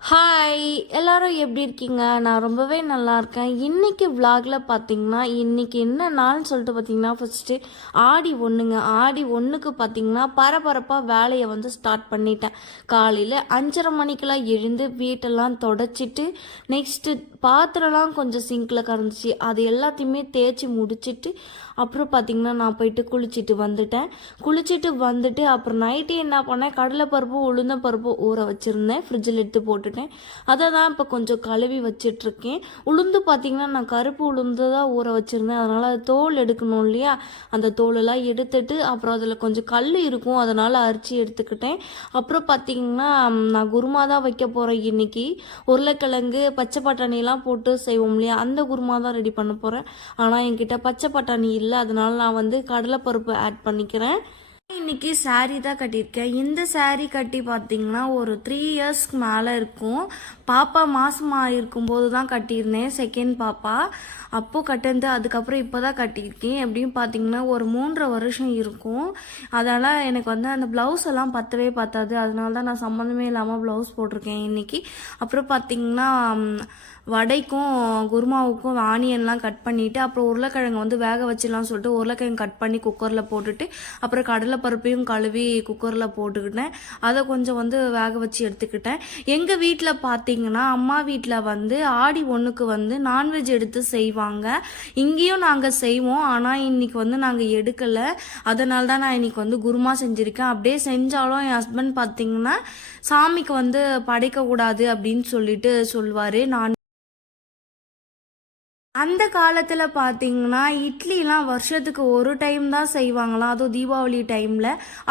Hi எல்லாரும் எப்படி இருக்கீங்க? நான் ரொம்பவே நல்லா இருக்கேன். இன்னைக்கு விலாகில் பார்த்தீங்கன்னா இன்னைக்கு என்ன நாள்னு சொல்லிட்டு பார்த்தீங்கன்னா ஃபஸ்ட்டு ஆடி ஒன்றுங்க. ஆடி ஒன்றுக்கு பார்த்தீங்கன்னா பரபரப்பாக வேலையை வந்து ஸ்டார்ட் பண்ணிட்டேன். காலையில் 5:30 மணிக்கெல்லாம் எழுந்து வீட்டெல்லாம் தொடச்சிட்டு நெக்ஸ்ட்டு பாத்திரம்லாம் கொஞ்சம் சிங்கில் கறந்துச்சு, அது எல்லாத்தையுமே தேய்ச்சி முடிச்சுட்டு அப்புறம் பார்த்தீங்கன்னா நான் போயிட்டு குளிச்சுட்டு வந்துட்டு அப்புறம் நைட்டு என்ன பண்ணேன், கடலைப்பருப்பு உளுந்தம்பருப்பு ஊற வச்சுருந்தேன், ஃப்ரிட்ஜில் எடுத்து போட்டுட்டேன். அதை தான் இப்போ கொஞ்சம் கழுவி வச்சிட்ருக்கேன். உளுந்து பார்த்தீங்கன்னா நான் கருப்பு உளுந்து தான் ஊற வச்சுருந்தேன், அதனால் அது தோல் எடுக்கணும் இல்லையா, அந்த தோலெல்லாம் எடுத்துட்டு அப்புறம் அதில் கொஞ்சம் கல் இருக்கும், அதனால் அரிச்சு எடுத்துக்கிட்டேன். அப்புறம் பார்த்தீங்கன்னா நான் குருமா தான் வைக்க போகிறேன் இன்னைக்கு. உருளைக்கிழங்கு பச்சை பட்டாணிலாம் போட்டு செய்வோம் இல்லையா, அந்த குருமா தான் ரெடி பண்ண போகிறேன். ஆனால் என்கிட்ட பச்சை பட்டாணி இல்லை, அதனால நான் வந்து கடலைப்பருப்பு ஆட் பண்ணிக்கிறேன். இன்னைக்கு சாரீ தான் கட்டியிருக்கேன். இந்த சாரீ கட்டி பார்த்தீங்கன்னா ஒரு 3 இயர்ஸ்க்கு மேலே இருக்கும். பாப்பா மாசமாக இருக்கும்போது தான் கட்டியிருந்தேன், செகண்ட் பாப்பா அப்போது கட்டிருந்து. அதுக்கப்புறம் இப்போ தான் கட்டியிருக்கேன். எப்படியும் பார்த்தீங்கன்னா ஒரு 3.5 வருஷம் இருக்கும். அதனால் எனக்கு வந்து அந்த ப்ளவுஸ் எல்லாம் பத்தவே பத்தாது, அதனால தான் நான் சம்மந்தமே இல்லாமல் ப்ளவுஸ் போட்டிருக்கேன் இன்னைக்கு. அப்புறம் பார்த்தீங்கன்னா வடைக்கும் குருமாவுக்கும் ஆனியன்லாம் கட் பண்ணிவிட்டு அப்புறம் உருளைக்கிழங்கு வந்து வேக வச்சிடலாம் சொல்லிட்டு உருளைக்கிழங்கு கட் பண்ணி குக்கரில் போட்டுட்டு அப்புறம் கடலைப்பருப்பையும் கழுவி குக்கரில் போட்டுக்கிட்டேன். அதை கொஞ்சம் வந்து வேக வச்சு எடுத்துக்கிட்டேன். எங்கள் வீட்டில் பார்த்தீங்கன்னா அம்மா வீட்டில் வந்து ஆடி ஒன்றுக்கு வந்து நான்வெஜ் எடுத்து செய்வாங்க. இங்கேயும் நாங்கள் செய்வோம், ஆனால் இன்னைக்கு வந்து நாங்கள் எடுக்கலை. அதனால தான் நான் இன்னைக்கு வந்து குருமா செஞ்சுருக்கேன். அப்படியே செஞ்சாலும் என் ஹஸ்பண்ட் பார்த்தீங்கன்னா சாமிக்கு வந்து படைக்கக்கூடாது அப்படின்னு சொல்லிட்டு சொல்லுவார். அந்த காலத்தில் பார்த்தீங்கன்னா இட்லிலாம் வருஷத்துக்கு ஒரு டைம் தான் செய்வாங்களாம், அதுவும் தீபாவளி டைமில்.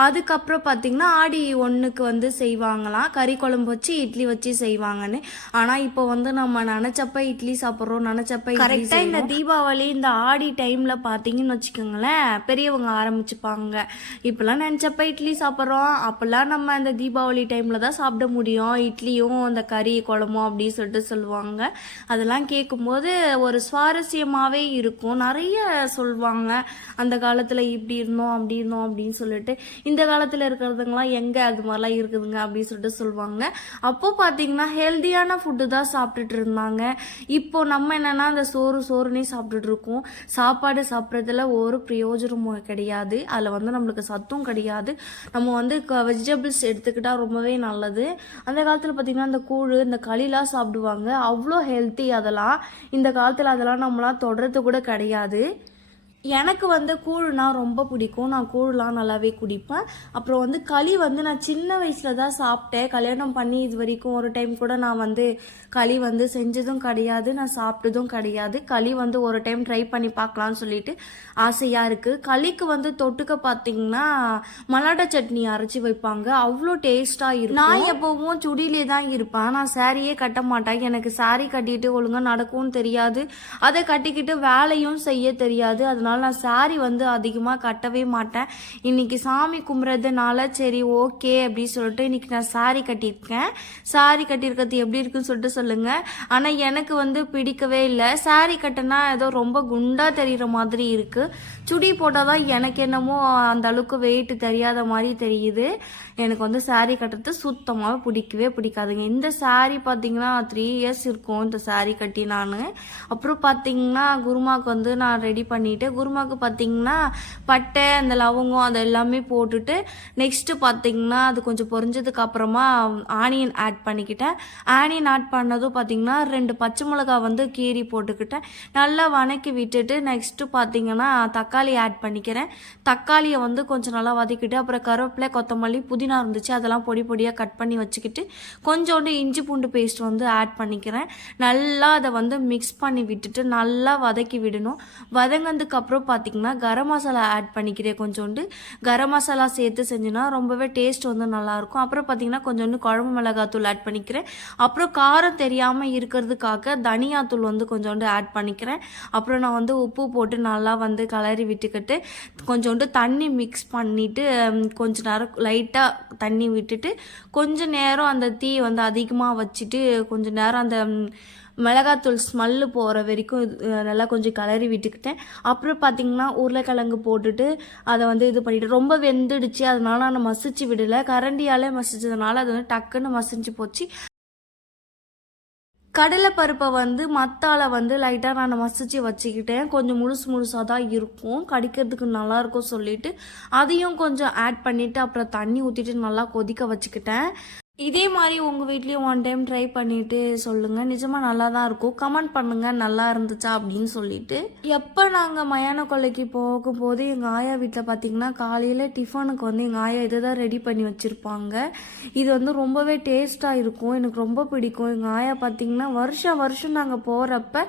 அதுக்கப்புறம் பார்த்தீங்கன்னா ஆடி ஒன்றுக்கு வந்து செய்வாங்களாம், கறி குழம்பு வச்சு இட்லி வச்சு செய்வாங்கன்னு. ஆனால் இப்போ வந்து நம்ம நினச்சப்ப இட்லி சாப்பிட்றோம், நினச்சப்ப கரெக்டாக இந்த தீபாவளி இந்த ஆடி டைமில் பார்த்தீங்கன்னு வச்சுக்கோங்களேன், பெரியவங்க ஆரம்பிச்சுப்பாங்க. இப்போல்லாம் நினச்சப்ப இட்லி சாப்பிட்றோம், அப்போல்லாம் நம்ம அந்த தீபாவளி டைமில் தான் சாப்பிட முடியும் இட்லியும் அந்த கறி குழம்பும் அப்படின்னு சொல்லிட்டு சொல்லுவாங்க. அதெல்லாம் கேட்கும்போது ஒரு சுவாரஸ்யமாகவே இருக்கும். நிறைய சொல்லுவாங்க, அந்த காலத்தில் இப்படி இருந்தோம் அப்படி இருந்தோம் அப்படின்னு சொல்லிட்டு. இந்த காலத்தில் இருக்கிறதுங்களாம் எங்கே அது மாதிரிலாம் இருக்குதுங்க அப்படின்னு சொல்லிட்டு சொல்லுவாங்க. அப்போ பார்த்தீங்கன்னா ஹெல்த்தியான ஃபுட்டு தான் சாப்பிட்டுட்டு இருந்தாங்க. இப்போ நம்ம என்னென்னா அந்த சோறுனே சாப்பிட்டுட்டு இருக்கோம். சாப்பாடு சாப்பிட்றதுல ஒரு பிரயோஜனமும் கிடையாது, அதில் வந்து நம்மளுக்கு சத்தும் கிடையாது. நம்ம வந்து வெஜிடபிள்ஸ் எடுத்துக்கிட்டால் ரொம்பவே நல்லது. அந்த காலத்தில் பார்த்தீங்கன்னா இந்த கூழ் இந்த களிலாம் சாப்பிடுவாங்க, அவ்வளோ ஹெல்த்தி. அதெல்லாம் இந்த காலத்தில் அதெல்லாம் நம்மளாம் தொடர்றது கூட கிடையாது. எனக்கு வந்து கூழ்னா ரொம்ப பிடிக்கும், நான் கூழ்லாம் நல்லாவே குடிப்பேன். அப்புறம் வந்து களி வந்து நான் சின்ன வயசில் தான் சாப்பிட்டேன். கல்யாணம் பண்ணி இது வரைக்கும் ஒரு டைம் கூட நான் வந்து களி வந்து செஞ்சதும் கிடையாது, நான் சாப்பிட்டதும் கிடையாது. களி வந்து ஒரு டைம் ட்ரை பண்ணி பார்க்கலான்னு சொல்லிட்டு ஆசையாக இருக்குது. களிக்கு வந்து தொட்டுக்க பார்த்தீங்கன்னா மலாட்டா சட்னி அரைச்சி வைப்பாங்க, அவ்வளோ டேஸ்ட்டாக இருக்கும். நான் எப்போவும் சுடிலே தான் இருப்பேன், நான் சாரியே கட்ட மாட்டேன். எனக்கு சாரி கட்டிட்டு ஒழுங்காக நடக்கும்னு தெரியாது, அதை கட்டிக்கிட்டு வேலையும் செய்ய தெரியாது. அதனால நான் சாரி வந்து அதிகமாக கட்டவே மாட்டேன். இன்னைக்கு சாமி கும்பிட்றதுனால சரி ஓகே அப்படின்னு சொல்லிட்டு இன்னைக்கு நான் சாரி கட்டியிருக்கேன். சாரி கட்டியிருக்கிறது எப்படி இருக்குன்னு சொல்லிட்டு சொல்லுங்க. ஆனால் எனக்கு வந்து பிடிக்கவே இல்லை. சாரி கட்டினா ஏதோ ரொம்ப குண்டாக தெரிகிற மாதிரி இருக்கு. சுடி போட்டால் தான் எனக்கு என்னமோ அந்த அளவுக்கு வெயிட் தெரியாத மாதிரி தெரியுது. எனக்கு வந்து சாரி கட்டுறது சுத்தமாக பிடிக்கவே பிடிக்காதுங்க. இந்த சாரி பார்த்தீங்கன்னா 3 இயர்ஸ் இருக்கும் இந்த சாரி கட்டி நான். அப்புறம் பார்த்தீங்கன்னா குருமாவுக்கு வந்து நான் ரெடி பண்ணிவிட்டு, குருமாவுக்கு பார்த்தீங்கன்னா பட்டை அந்த லவங்கம் அது எல்லாமே போட்டுட்டு நெக்ஸ்ட்டு பார்த்தீங்கன்னா அது கொஞ்சம் பொரிஞ்சதுக்கு அப்புறமா ஆனியன் ஆட் பண்ணிக்கிட்டேன். ஆனியன் ஆட் பண்ணதும் பார்த்தீங்கன்னா 2 பச்சை மிளகாய் வந்து கீரி போட்டுக்கிட்டேன். நல்லா வணக்கி விட்டுட்டு நெக்ஸ்ட்டு பார்த்தீங்கன்னா தக்காளி ஆட் பண்ணிக்கிறேன். தக்காளியை வந்து கொஞ்சம் நல்லா வதக்கிட்டு அப்புறம் கருவேப்பிலை கொத்தமல்லி புதினா இருந்துச்சு, அதெல்லாம் பொடி பொடியாக கட் பண்ணி வச்சுக்கிட்டு கொஞ்சோண்டு இஞ்சி பூண்டு பேஸ்ட் வந்து ஆட் பண்ணிக்கிறேன். நல்லா அதை வந்து மிக்ஸ் பண்ணி விட்டுட்டு நல்லா வதக்கி விடணும். வதங்கினதுக்கு அப்புறம் பார்த்தீங்கன்னா கரம் மசாலா ஆட் பண்ணிக்கிறேன். கொஞ்சோண்டு கரம் மசாலா சேர்த்து செஞ்சுனா ரொம்பவே டேஸ்ட் வந்து நல்லாயிருக்கும். அப்புறம் பார்த்தீங்கன்னா கொஞ்சோண்டு குழம்பு மிளகாத்தூள் ஆட் பண்ணிக்கிறேன். அப்புறம் காரம் தெரியாமல் இருக்கிறதுக்காக தனியாத்தூள் வந்து கொஞ்சோண்டு ஆட் பண்ணிக்கிறேன். அப்புறம் நான் வந்து உப்பு போட்டு நல்லா வந்து கலரி விட்டுக்கிட்டு கொஞ்சோண்டு தண்ணி மிக்ஸ் பண்ணிவிட்டு கொஞ்ச நேரம் லைட்டாக தண்ணி விட்டுட்டு கொஞ்ச நேரம் அந்த தீ வந்து அதிகமாக வச்சுட்டு கொஞ்ச நேரம் அந்த மிளகாத்தூள் ஸ்மெல்லு போகிற வரைக்கும் நல்லா கொஞ்சம் கலரி விட்டுக்கிட்டேன். அப்புறம் பார்த்திங்கன்னா உருளைக்கிழங்கு போட்டுட்டு அதை வந்து இது பண்ணிவிட்டு ரொம்ப வெந்துடுச்சு, அதனால நான் மசிச்சு விடலை. கரண்டியாலே மசிச்சதுனால அது வந்து டக்குன்னு மசிஞ்சு போச்சு. கடலை பருப்பை வந்து மத்தால வந்து லைட்டாக நான் மசிச்சு வச்சுக்கிட்டேன். கொஞ்சம் முழுசாக தான் இருக்கும், கடிக்கிறதுக்கு நல்லாயிருக்கும் சொல்லிட்டு அதையும் கொஞ்சம் ஆட் பண்ணிவிட்டு அப்புறம் தண்ணி ஊற்றிட்டு நல்லா கொதிக்க வச்சுக்கிட்டேன். இதே மாதிரி உங்கள் வீட்லேயும் ஒன் டைம் ட்ரை பண்ணிவிட்டு சொல்லுங்கள். நிஜமாக நல்லா தான் இருக்கும். கமெண்ட் பண்ணுங்கள் நல்லா இருந்துச்சா அப்படின்னு சொல்லிட்டு. எப்போ நாங்கள் மயான கொல்லைக்கு போகும்போது எங்கள் ஆயா வீட்டில் பார்த்திங்கன்னா காலையில் டிஃபனுக்கு வந்து எங்கள் ஆயா இதை தான் ரெடி பண்ணி வச்சுருப்பாங்க. இது வந்து ரொம்பவே டேஸ்ட்டாக இருக்கும், எனக்கு ரொம்ப பிடிக்கும். எங்கள் ஆயா பார்த்திங்கன்னா வருஷம் நாங்கள் போகிறப்ப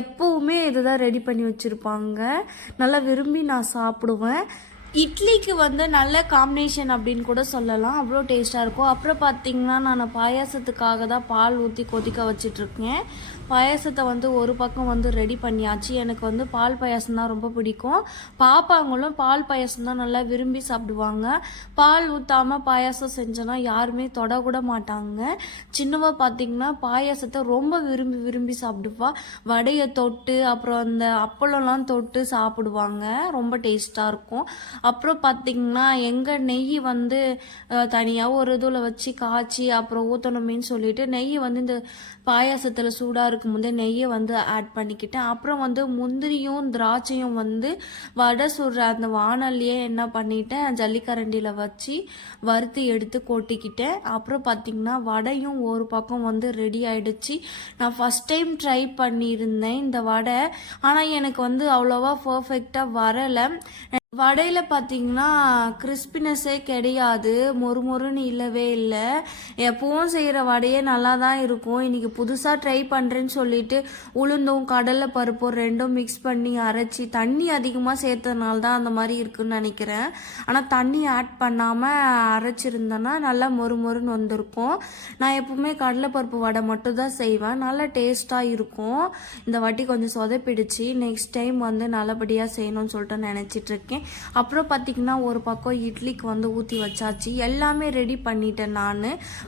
எப்போவுமே இதை தான் ரெடி பண்ணி வச்சுருப்பாங்க. நல்லா விரும்பி நான் சாப்பிடுவேன். இட்லிக்கு வந்து நல்ல காம்பினேஷன் அப்படின்னு கூட சொல்லலாம், அவ்வளோ டேஸ்ட்டாக இருக்கும். அப்புறம் பார்த்திங்கன்னா நான் பாயாசத்துக்காக தான் பால் ஊற்றி கொதிக்க வச்சிட்ருக்கேன். பாயாசத்தை வந்து ஒரு பக்கம் வந்து ரெடி பண்ணியாச்சு. எனக்கு வந்து பால் பாயாசம் தான் ரொம்ப பிடிக்கும். பாப்பாங்களும் பால் பாயாசம் தான் நல்லா விரும்பி சாப்பிடுவாங்க. பால் ஊற்றாமல் பாயாசம் செஞ்சோன்னா யாருமே தொடக்கூட மாட்டாங்க. சின்னவா பார்த்திங்கன்னா பாயாசத்தை ரொம்ப விரும்பி சாப்பிடுவா. வடையை தொட்டு அப்புறம் அந்த அப்பளம்லாம் தொட்டு சாப்பிடுவாங்க, ரொம்ப டேஸ்ட்டாக இருக்கும். அப்புறம் பார்த்திங்கன்னா எங்கள் நெய் வந்து தனியாக ஒரு இதில் வச்சு காய்ச்சி அப்புறம் ஊற்றணுமேன்னு சொல்லிட்டு நெய் வந்து இந்த பாயாசத்தில் சூடாக இருக்கும்போது நெய்யை வந்து ஆட் பண்ணிக்கிட்டேன். அப்புறம் வந்து முந்திரியும் திராட்சையும் வந்து வடை சுடுற அந்த வானல்லையே என்ன பண்ணிட்டேன், ஜல்லிக்கரண்டியில் வச்சு வறுத்து எடுத்து கொட்டிக்கிட்டேன். அப்புறம் பார்த்திங்கன்னா வடையும் ஒரு பக்கம் வந்து ரெடி ஆகிடுச்சு. நான் ஃபஸ்ட் டைம் ட்ரை பண்ணியிருந்தேன் இந்த வடை, ஆனால் எனக்கு வந்து அவ்வளோவா பர்ஃபெக்டாக வரலை. வடையில் பார்த்திங்கன்னா கிறிஸ்பினஸ்ஸே கிடையாது, மொறுன்னு இல்லவே இல்லை. எப்பவும் செய்கிற வடையே நல்லா தான் இருக்கும். இன்றைக்கி புதுசாக ட்ரை பண்ணுறேன்னு சொல்லிட்டு உளுந்தும் கடலை பருப்பும் ரெண்டும் மிக்ஸ் பண்ணி அரைச்சி தண்ணி அதிகமாக சேர்த்ததுனால தான் அந்த மாதிரி இருக்குதுன்னு நினைக்கிறேன். ஆனால் தண்ணி ஆட் பண்ணாமல் அரைச்சிருந்தேன்னா நல்லா மொறுன்னு வந்திருக்கும். நான் எப்பவுமே கடலைப்பருப்பு வடை மட்டும் தான் செய்வேன், நல்லா டேஸ்ட்டாக இருக்கும். இந்த வாட்டி கொஞ்சம் சொதப்பிடுச்சு, நெக்ஸ்ட் டைம் வந்து நல்லபடியாக செய்யணும்னு சொல்லிட்டு நினச்சிட்ருக்கேன். அப்புறம் பார்த்திங்கன்னா ஒரு பக்கம் இட்லிக்கு வந்து ஊற்றி வச்சாச்சு. எல்லாமே ரெடி பண்ணிட்டேன் நான்.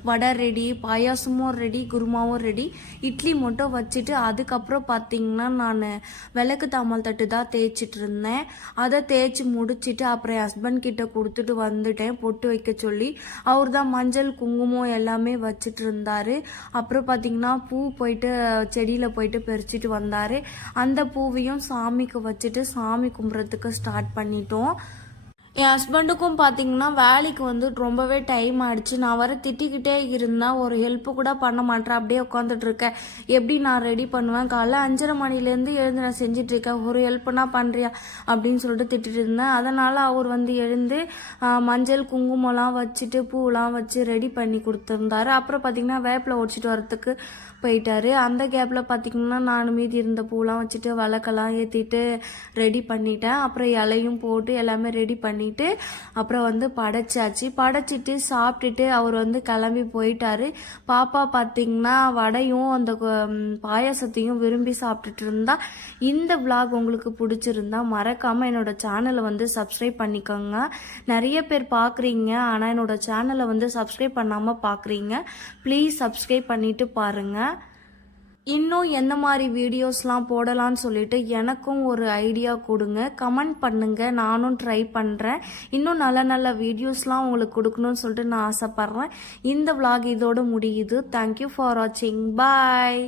வடை ரெடி, பாயாசமும் ரெடி, குருமாவும் ரெடி. இட்லி மட்டும் வச்சுட்டு அதுக்கப்புறம் பார்த்திங்கன்னா நான் விளக்கு தாமல் தட்டு தான் தேய்ச்சிட்டு இருந்தேன். அதை தேய்ச்சி முடிச்சுட்டு அப்புறம் என் ஹஸ்பண்ட் கிட்ட கொடுத்துட்டு வந்துட்டேன் பொட்டு வைக்க சொல்லி. அவர் தான் மஞ்சள் குங்குமம் எல்லாமே வச்சுட்டு இருந்தார். அப்புறம் பார்த்திங்கன்னா பூ போயிட்டு செடியில் போயிட்டு பறிச்சுட்டு வந்தார். அந்த பூவையும் சாமிக்கு வச்சுட்டு சாமி கும்பிட்றதுக்கு ஸ்டார்ட் பண்ணிட்டோம். என் ஹஸ்பண்டுக்கும் பார்த்திங்கன்னா வேலைக்கு வந்து ரொம்பவே டைம் ஆகிடுச்சு. நான் வர திட்டிக்கிட்டே இருந்தேன், ஒரு ஹெல்ப்பு கூட பண்ண மாட்டேன், அப்படியே உட்காந்துட்டு இருக்கேன், எப்படி நான் ரெடி பண்ணுவேன், காலைல 5:30 மணிலேருந்து எழுந்து நான் செஞ்சிட்ருக்கேன், ஒரு ஹெல்ப்புனா பண்ணுறியா அப்படின்னு சொல்லிட்டு திட்டிட்டு இருந்தேன். அதனால் அவர் வந்து எழுந்து மஞ்சள் குங்குமம்லாம் வச்சுட்டு பூவெலாம் வச்சு ரெடி பண்ணி கொடுத்துருந்தாரு. அப்புறம் பார்த்திங்கன்னா வேப்பில் ஒடிச்சிட்டு வரத்துக்கு போயிட்டாரு. அந்த கேப்பில் பார்த்திங்கன்னா நான் மீதி இருந்த பூலாம் வச்சுட்டு விளக்கெல்லாம் ஏற்றிட்டு ரெடி பண்ணிட்டேன். அப்புறம் இலையும் போட்டு எல்லாமே ரெடி பண்ணிவிட்டு அப்புறம் வந்து படைச்சாச்சு. படைச்சிட்டு சாப்பிட்டுட்டு அவர் வந்து கிளம்பி போயிட்டாரு. பாப்பா பார்த்திங்கன்னா வடையும் அந்த பாயாசத்தையும் விரும்பி சாப்பிட்டுட்டு இருந்தா. இந்த விளாக் உங்களுக்கு பிடிச்சிருந்தா மறக்காமல் என்னோடய சேனலை வந்து சப்ஸ்கிரைப் பண்ணிக்கோங்க. நிறைய பேர் பார்க்குறீங்க, ஆனால் என்னோடய சேனலை வந்து சப்ஸ்கிரைப் பண்ணாமல் பார்க்குறீங்க. ப்ளீஸ் சப்ஸ்கிரைப் பண்ணிவிட்டு பாருங்கள். இன்னும் எந்த மாதிரி வீடியோஸ்லாம் போடலான்னு சொல்லிட்டு எனக்கும் ஒரு ஐடியா கொடுங்க, கமெண்ட் பண்ணுங்கள், நானும் ட்ரை பண்ணுறேன். இன்னும் நல்ல வீடியோஸ்லாம் உங்களுக்கு கொடுக்கணும்னு சொல்லிட்டு நான் ஆசைப்பட்றேன். இந்த vlog இதோடு முடியுது. தேங்க்யூ ஃபார் வாட்சிங். பாய்.